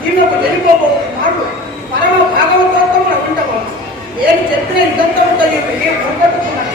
దీని ఒక వెళ్ళిపోబో మాడు పరమ భాగవతోత్వం ఉంటాము. ఏమి చెప్పినా ఇదంతా ఉంటుంది ఏం పొగట్టుకున్నాను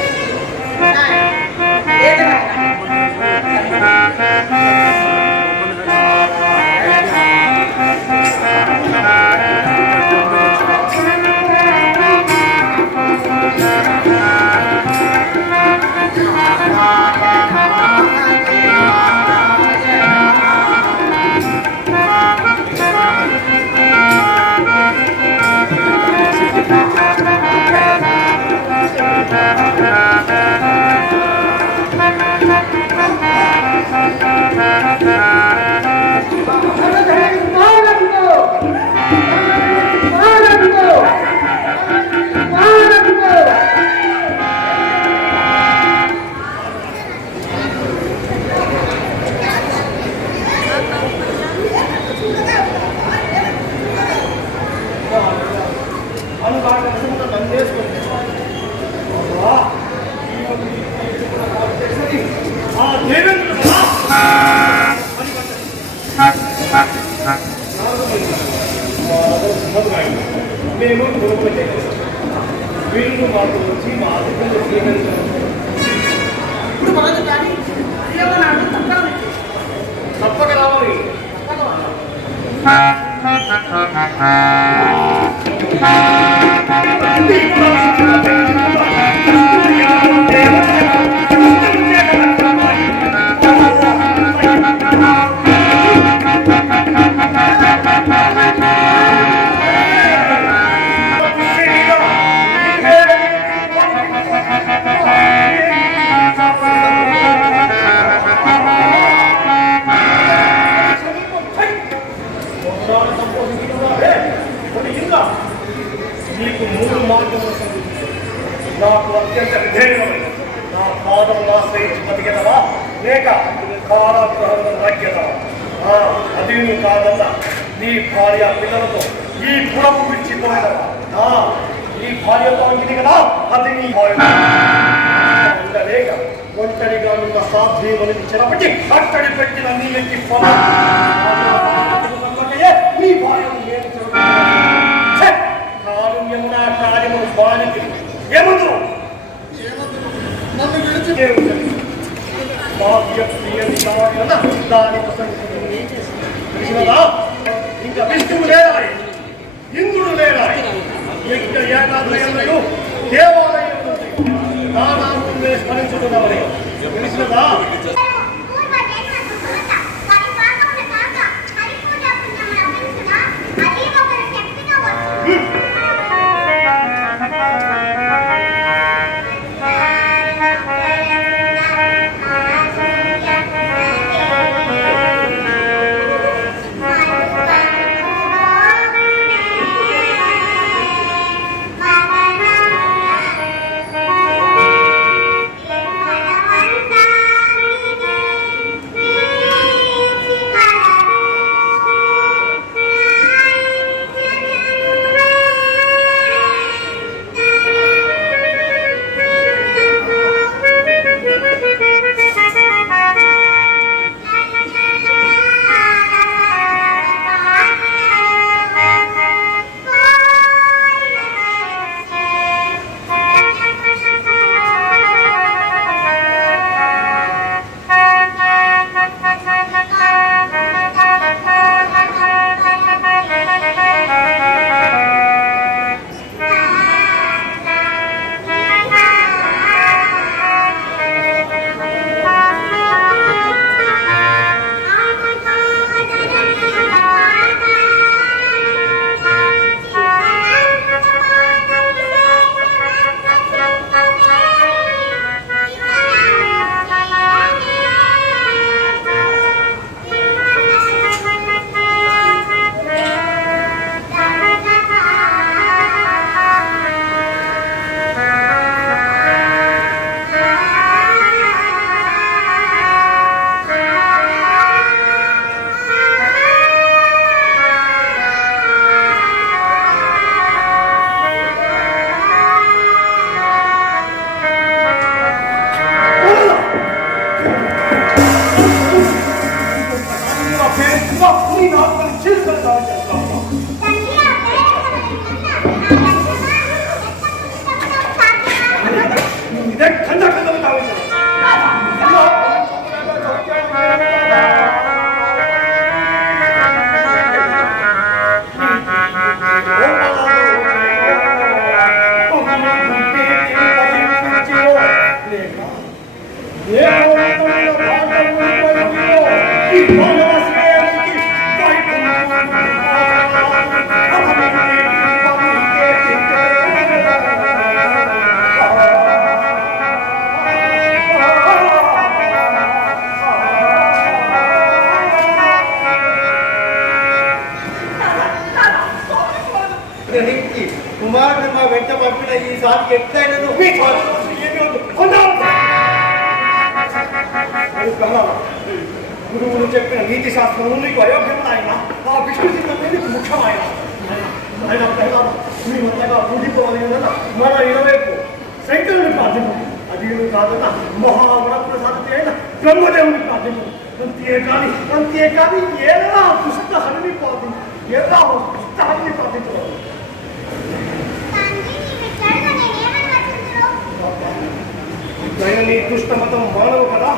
మేము చేయాలి వీళ్ళు మాకు వచ్చి మా అధికంలో స్వీకరించారు. తప్పక రావాలి లేక నగ్గెదవా ఆ, అది నువ్వు కాదన్నా. నీ భార్య పిల్లలతో ఈ పుడపు విడిచిపోయేదవా ఆ, ఈ భార్యతో ఇది కదా అది నీ ఉండలేక ఒంటరిగా ఉన్న సాధ్యమని చెరపట్టి అట్టడి పెట్టిన నీ ఎక్కి నీ భార్యను! కారుణ్యమున కార్యము బానికి ఏముందు నన్ను విడిచి ఇంకా విష్ణువు లేరాయి. ఇంద్రుడు లేరాయి. యజ్ఞ ఏకాదశులు దేవాలయం స్మరించుకున్నవారు తెలిసినదా? 아비의 때는 왜 저는 것을 예배하고 건너온다! 그러니까 무릎으로 쬐끄는 미디사 서운을 거야 병나이나? 아 미쳐지면 때는 묵혀마이나 내가 내가 우리 내가 우리 거는 말아 이러고 생각을 가지고 아직은 가더나 뭐하고나 그런 사람들이나 병원에 가지고 넌띠에 가니 넌 띠에 가니 얘가 무섭다 하는 일 거든 얘가 무섭다 하는 일 거든 ఆయన దుష్టమతం దుష్ట మానవు కదా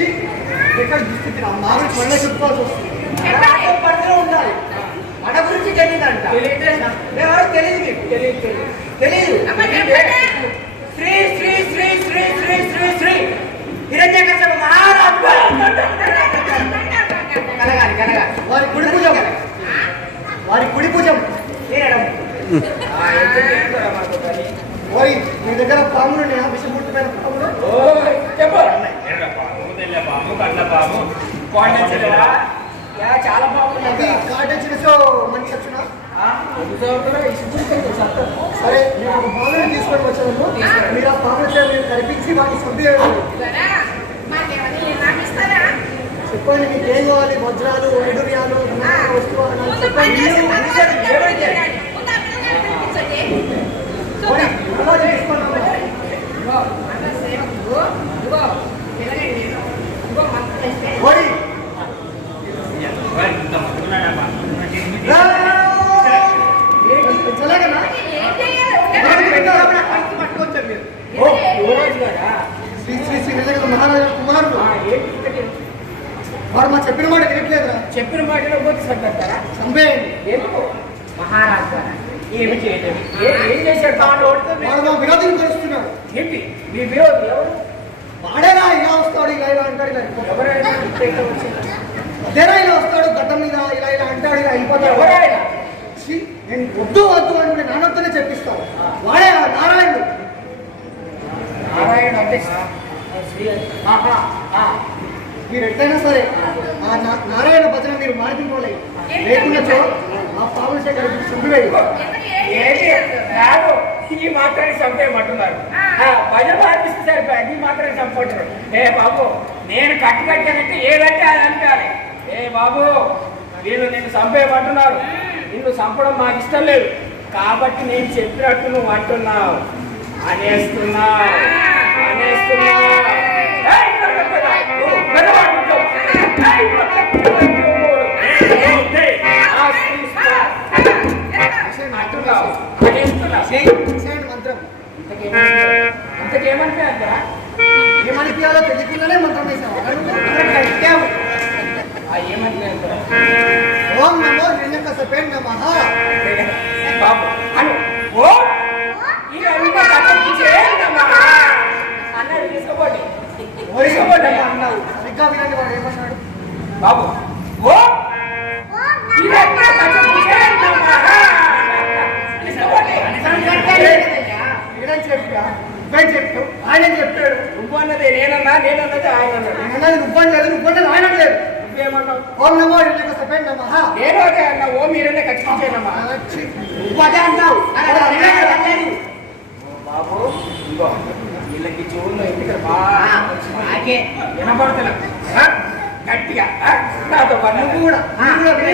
ఛీ, ఎక్కడ దుస్థితి రా మాకు మళ్ళీ చెప్పుకోవాల్సి వస్తుంది. పట్టులో ఉండాలి. మన గురించి తెలియదంట. మేమెవరో తెలియదు మీకు? తెలియదు. తెలియదు శ్రీ శ్రీ శ్రీ శ్రీ శ్రీ శ్రీ శ్రీ. హిరణ్యకశిప మహారాజు కలగాలి కలగాలి. వారి కుడి భుజం. వారి కుడి భుజం. నేనడం ఓయ్ మీ దగ్గర పాములు ఉన్నాయా? విషపూర్తమైన పాములు? చాలా అవి కాటొచ్చిన సో మంచి వచ్చిన? సరే నేను ఒక పాములను తీసుకొని వచ్చాను మీరు ఆ చేత మీరు కనిపించి వాటిని చంపేయాలి చెప్పండి మీకు ఏం కావాలి? వజ్రాలు వైడూర్యాలు వస్తువులు చెప్పండి ఓయ్, అలా తీసుకున్నాము. ఓయ్, రా! చల్లగనా? నాకు పెట్టారా? నా కత్తి పట్టుకొచ్చారు మీరు. ఓ, శ్రీ శ్రీ శ్రీ నిజంగా మహారాజు కుమారుడు వాడు మా చెప్పిన మాట వినట్లేదురా చెప్పిన మాటలో పోతే సరిపెడతారా? చంపేయండి. ఎందుకు? మహారాజు గారా ఏమి చేయలేదు. ఏ- ఏం చేశాడు? తాను వాడు మా విరోధిని కలుస్తున్నాడు. ఏంటి? మీ విరోధి ఎవరు? వాడేనా ఇలా వస్తాడు ఇలా ఇలా అంటాడు ఇలా. ఎవరైనా అదేనా వస్తాడు గడ్డం మీద ఇలా ఇలా అంటాడు ఇలా అయిపోతాడు. ఎవరైనా? నేను వద్దు వద్దు అని నేను నాన్నతోనే చెప్పిస్తాను వాడే నారాయణుడు. నారాయణ అంటే. మీరు ఎట్లయినా సరే ఆ నారాయణ భజన మీరు మార్పించుకోలేదు లేకుండా చో ఆ పావుల శేఖర ఈ మాత్రాన్ని చంపేయమంటున్నారు. ఆ, భజన పాటిస్తే సరిపోయి ఈ మాత్రాన్ని చంపమంటారు ఏ బాబు నేను కట్టి కట్టానంటే ఏదంటే అది అనిపించాలి ఏ బాబు వీళ్ళు నేను చంపేయమంటున్నారు. నిన్ను చంపడం మాకు ఇష్టం లేదు. కాబట్టి నేను చెప్పినట్టు నువ్వు అంటున్నావు. అనేస్తున్నావు. అనేస్తున్నావు. మంత్రం ఇంతకేమంటే అంటారా ఏమని తీయాలో తెలియకుండానే మంత్రం ఏమంటే అంటారా ఓం నమో హిరణ్యకశపే నమః. ఓం నమో హిరణ్యకశపే నమః నేను అదే అన్నా ఓ మీరనే ఖచ్చితంగా. నువ్వు అదే అంటావు. బాబు వీళ్ళకి చెవుల్లో ఎందుకు బాగా వినపడుతున్నా? గట్టిగా? నాతో కూడా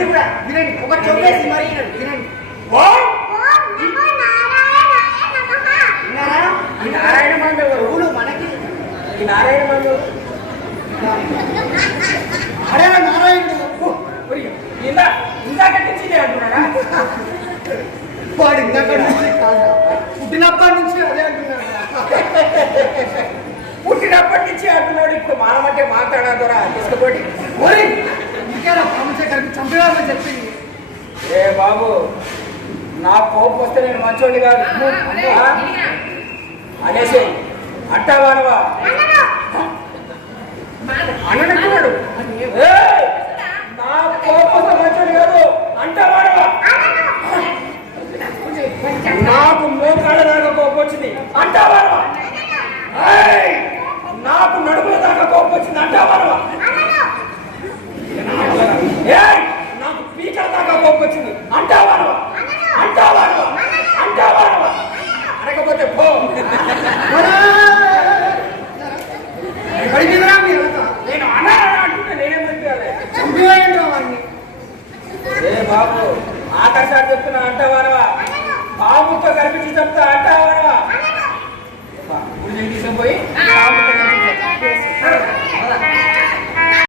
కూడా వినండి. ఒక చొప్పేసి మరి వినండి. ఓ! నమో నమః నారాయణ మందు చెవులు మనకి ఈ నారాయణ మందు ఆడే నారాయణుడు వాడు ఇందాక నుంచి పుట్టినప్పటి నుంచి అదే అంటున్నాడు. పుట్టినప్పటి నుంచి అంటున్నాడు ఇప్పుడు మానమంటే మాట్లాడాదరా తీసుకుపోయి ఓరి ఇంకేనా చెప్పింది ఏ బాబు నా కోపం వస్తే నేను మంచోడిని కాదు? అనేసి అంటావానవా అననుకున్నాడు ఏయ్! నా కోపం వస్తే మంచోడి కాదు అంటావానవా నాకు మోకాళ్ళ దాకా కోపం ఏయ్! నాకు నడుముల దాకా కోపం వచ్చింది ఏయ్! నాకు పీకల దాకా కోపం వచ్చింది